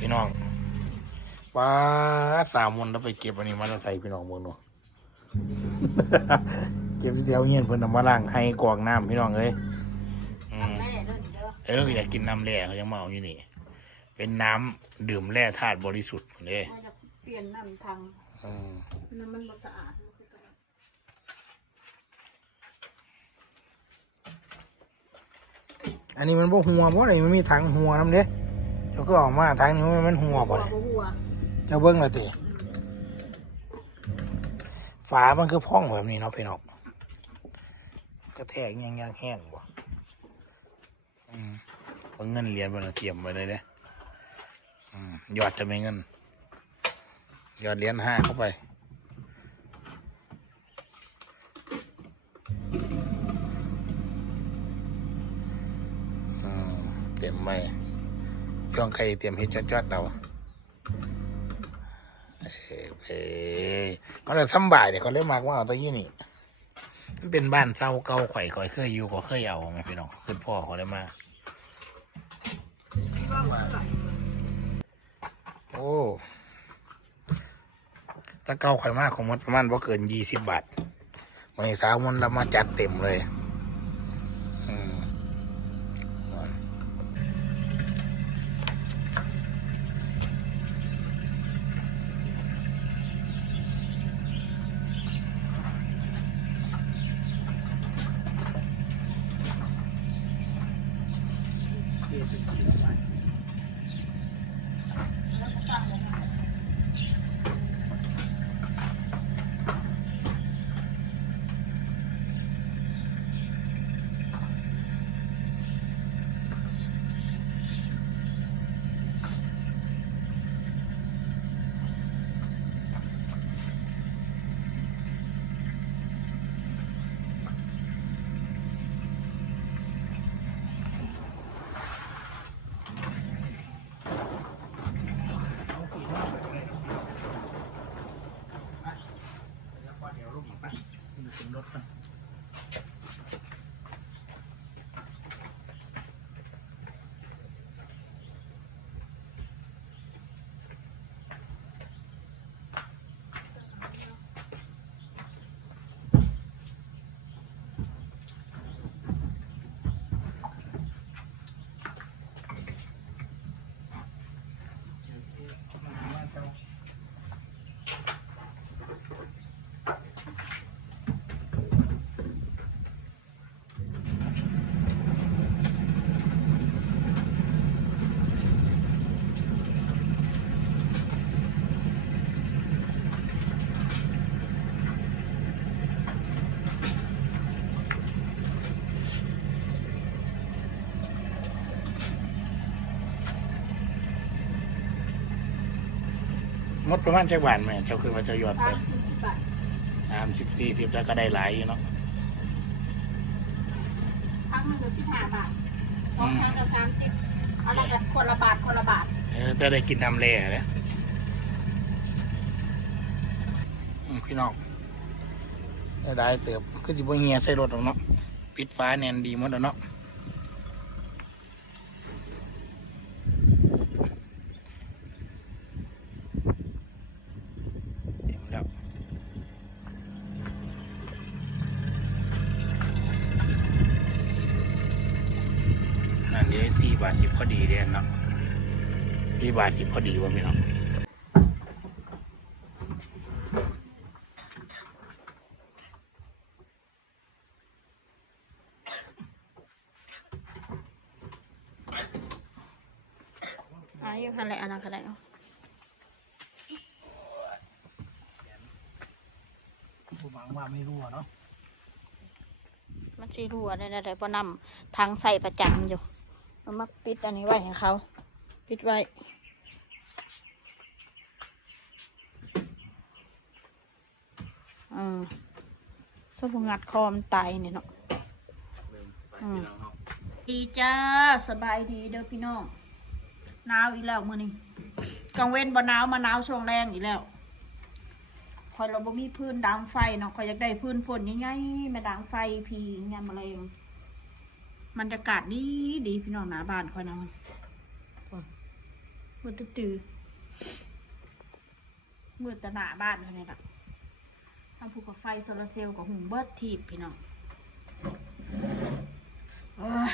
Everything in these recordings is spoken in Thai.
พี่น้องว้าสามวันแล้วไปเก็บอันนี้มาแล้วใส่พี่น้องเมืองหนูเก็บเดียวเงี้ยเพิ่นเอามาล้างให้กรองน้ำพี่น้องเอ้ยอืมแม่เด้อนี่เด้อเอออยากกินน้ำแร่เขายังเมาอยู่นี่ เป็นน้ำดื่มแร่ธาตุบริสุทธิ์เลยว่าจะเปลี่ยนน้ำทางอืมน้ำมันบ่สะอาดอันนี้มันบ่หัวบ่อะไรมันมีถังหัวน้ำเด้ เจ้าก็ออกมาถังนี้มันหัวหับ่วเลยบ่หัวเจ้าเบิ้งเลยติฝามันคือพ่องแบบนี้เนาะพี่น้องกระแทกยังยังแห้งบ่อืมเอาเงินเหรียญมันเตรียมไว้เลยเด้อืมหยอดจะไม่เงินหยอดเหรียญห้าเข้าไปอืมเตรียมไว้ ช่วงใครเตรียมเฮ็ดยอดๆเราเอ้ยเอ้ยเขาเลยซ้ำบ่ายเนี่ยเขาเลยมากว่าเอาแตะยี่นี่มันเป็นบ้านเศร้าเก่าข่อยข่อยเคยอยู่ก็เคยเอาไงพี่น้องขึ้นพ่อเขาเลยมา โอ้ถ้าเก่าข่อยมากของมันประมาณว่าเกินยี่สิบบาทวันนี้สาวมันเรามาจัดเต็มเลย มดประมาณจักบาทไหมเจ้าคือว่าเจะยอดไปสามสิบสิบบาทสามสิบสี่สิบแล้วก็ได้หลายอยู่เนาะพักมันก็สิบห้าบาทสองพันก็สามสิบเอาละกันคนละบาทคนละบาทเออแต่ได้กินน้ำแร่แล้วอืมพี่น้องได้ได้เติบคือสิบ่เงียใส่รถหรอกเนาะปิดฟ้าแน่นดีหมดแล้วเนาะเต็มแล้วนั่นเดี๋ยวสี่ บาทสิบพอดีเด่นเนาะสี่บาทสิบพอดีว่าพี่น้องอะอยู่คันไรอันนั้นคันไรเอาผมหวังว่าไม่รั่วเนาะมันสิรั่วได้ได้เพราะนำทางใส่ประจำอยู่ เอามาปิดอันนี้ไว้ให้เขา ปิดไว้อืมสบูงัดคอมตายเนี่ยเนาะอืมดีจ้าสบายดีเด้อพี่น้องหนาวอีกแล้วมื้อนี้กลางเว้นบ่หนาวมาหนาวช่วงแรงอีกแล้วคอยเราบ่มีพื้นดังไฟเนาะคอยอยากได้พื้นฝนใหญ่ๆมาดังไฟพียามมะเร็ง บรรยากาศดีดีพี่น้องหน้าบ้านคอยนะมันมืดตื้อๆมืดแตะหนาบ้านเขาเนี่ยละทำภูกับไฟโซลาร์เซลล์กับหุงเบิดทีบพี่น้องโอ้ย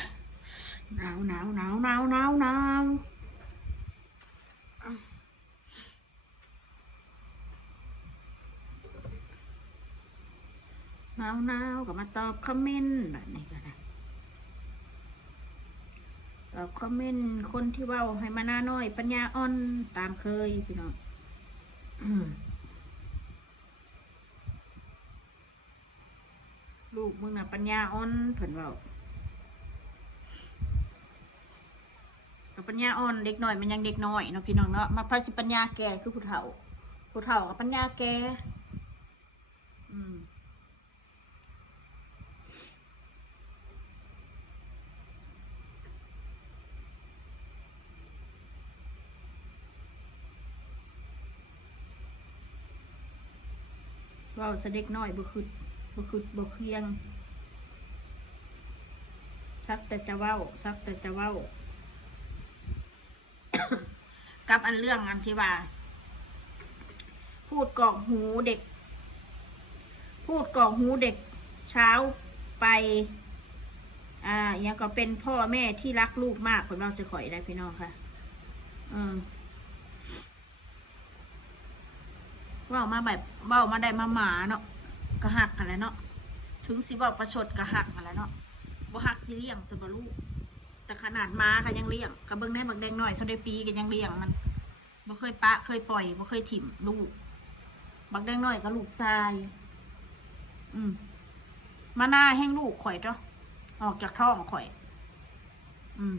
หนาวหนาวหนาวหนาวหนาวหนาวหนาวหนาวก็มาตอบคอมเมนต์แบบนี้ก็ได้ คอมเมนต์คนที่เว่าให้มาหน้าน้อย ปัญญาอ่อนตามเคยพี่น้องลูกมึงน่ะปัญญาอ่อนเพิ่นเว่าแต่ปัญญาอ่อนเด็กน้อยมันยังเด็กน้อยเนาะพี่น้องเนาะมาพระสิปัญญาแก่คือผู้เฒ่าผู้เฒ่ากับปัญญาแก่อืม ว้าสะเด็กน้อยบ่คือบ่คือบ่เคียงซักแต่จะเว้าซักแต่จะเว้า กับอันเรื่องอันที่ว่า พูดกอกหูเด็ก พูดกอกหูเด็กเช้าไป อ่าอย่างก็เป็นพ่อแม่ที่รักลูกมากคนเราจะขอยได้พี่น้องค่ะ อืม เว่ามาแบบเว่ามาได้มาหมาเนาะกระหักกันแล้วเนาะถึงสิเว่าประชดกระหักกันแล้วเนาะบ่หักสิเลี้ยงสบลูกแต่ขนาดม้าก็ยังเลี้ยงกระเบื้องได้บักแดงหน่อยเท่าได้ปีก็ยังเลี้ยงมันบ่เคยปะเคยปล่อยบ่เคยถิ่มลูกบักแดงหน่อยก็ลูกทราย อืมมาหน้าแห้งลูกข่อยเจ้าออกจากท้องข่อย อืม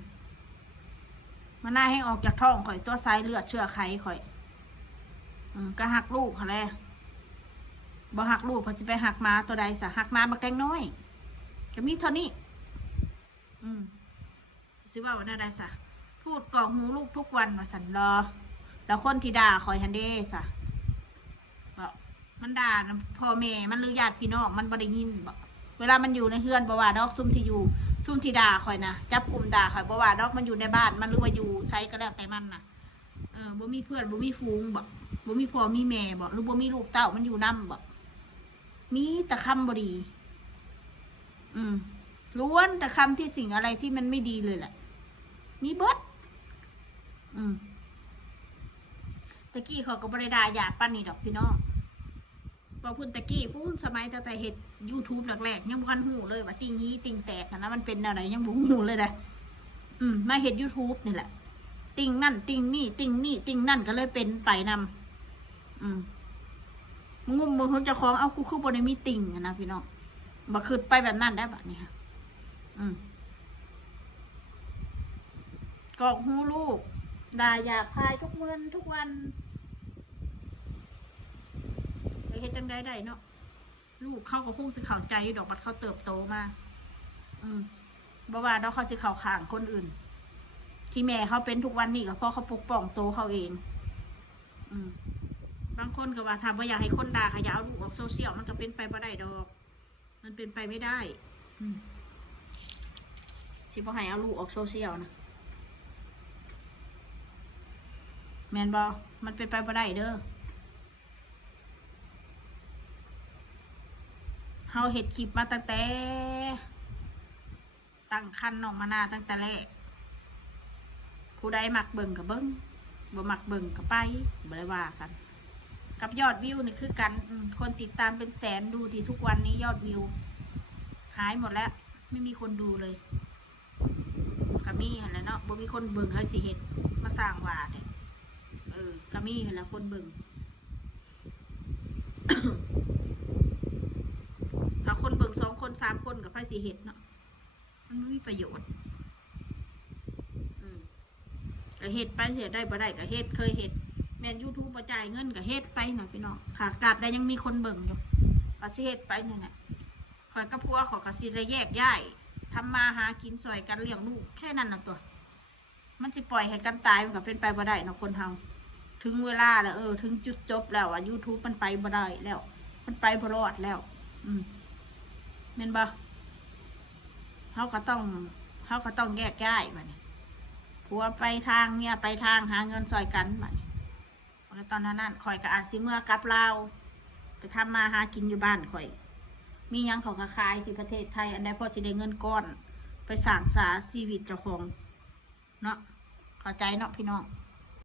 มาหน้าแห้งออกจากท้องข่อยตัวสายเลือดเชื่อไขข่อย ก็หักลูกค่ะแหละบ่หักลูกเพอจะไปหักมาตัวใดสะหักมาบักแดงน้อยก็มีเท่านี้ อืมสิว่าวันใดสะพูดกล่องหูลูกทุกวันมาสันรอ แล้วคนที่ด่าคอยฮันเดสะบอกมันด่านะพ่อแม่มันหรือญาติพี่น้องมันบ่ได้ยินบอกเวลามันอยู่ในเฮือนบ่ว่าดอกซุ่มที่อยู่ซุ่มที่ด่าคอยนะจับกลุ่มด่าคอยบ่ว่าดอกมันอยู่ในบ้านมันหรือว่าอยู่ใช้ก็แล้วแต่มันน่ะ เออบ่มีเพื่อนบ่มีฟูงบอกบ่มีพ่อมีแม่บอกหรือบ่มีลูกเต้ามันอยู่นำบอกมีต่คำบดี อืมล้วนแต่คำที่สิ่งอะไรที่มันไม่ดีเลยแหละ มีเบิดอืมตะกี้เขาก็บริดาอยากปั้นนี่ดอกพี่น้องพอพุ่นตะกี้พุ่นสมัยแต่แต่เห็ด YouTube แรกๆยังพันหูเลยว่าติงนี้ติงแตกอะนะมันเป็นแนวไหนยังบ่หูเลยนะอืมมาเห็ด YouTube นี่แหละ ติงนั่น ติงนี่ ติงนี่ ติงนั่นก็เลยเป็นไปนำอืมงงุมมึงเขาจะคล้องเอากูคือบนมีติงนะพี่น้องบ่คือไปแบบนั้นได้แบบนี้ค่ะ อืมกอกหูลูกด่าหยาบคายทุกวันทุกวันไปเฮ็ดจังได้ได้เนาะลูกเข้าก็คงสิเข้าใจดอกบัดเขาเติบโตมา อืมบ่ว่าดอกเขาสิเข้าข้างคนอื่น ที่แม่เขาเป็นทุกวันนี้ก็เพราะเขาปกป้องโตวเขาเอง อืมบางคนก็ว่าทำว่าอยากให้คนด่าขยาวลูกออกโซเชียลมันก็เป็นไปบ่ได้ดอก มันเป็นไปไม่ได้อืมที่พ่อให้เอาลูกออกโซเชียลนะแมนบอมันเป็นไปบ่ได้เด้อเฮาเห็ดคลิปมาตั้งแต่ ตั้งคันน้องมานาตั้งแต่แรก ผู้ใดมักเบิ่งกับเบิ่งบ่มักเบิ่งก็ไปบ่ได้ว่ากัน กับยอดวิวนี่คือกันคนติดตามเป็นแสนดูที่ทุกวันนี้ยอดวิว หายหมดแล้ว ไม่มีคนดูเลยกามีเห็นแล้วเนาะบ่มีคนเบิ่งเฮ้ยสิเห็ดมาสร้างว่าเนี่ยเออกามีเห็นแล้วคนเบิ่งถ้าคนเบิ่งสองคนสามคนกับไพ่สิเห็ดเนาะมันไม่มีประโยชน์ อืม ก็เห็ดไปเห็ดได้บ่ได้ก็เห็ดเคยเห็ดแม่นยูทูบจ่ายเงินกับเฮ็ดไปหน่อยพี่น้องหากกราบแต่ยังมีคนเบิ่งอยู่ก็สิเฮ็ดไปนั่นแหละขอยกับพัวขอกสิได้แยกย้ายทำมาหากินสวยกันเลี้ยงลูกแค่นั้นนะตัว มันสิปล่อยให้กันตายมันก็เป็นไปบ่ได้เนาะคนเฮาถึงเวลาแล้วเออ ถึงจุดจบแล้วอะ YouTube มันไปบ่ได้แล้ว มันไปบ่รอดแล้ว อืมแม่นบ่เฮาก็ต้องเฮาก็ต้องแยกย้ายบันี้ ผัวไปทางเมียไปทางหาเงินซอยกันบัดนี้แล้วตอนนั้นนั่นข่อยก็อาซิเมื่อกลับลาวไปทำมาหากินอยู่บ้านข่อย มียังเขาก็ขายที่ประเทศไทย อันใดพอสิได้เงินก้อน ไปสั่งสาชีวิตเจ้าของเนาะเข้าใจเนาะพี่น้อง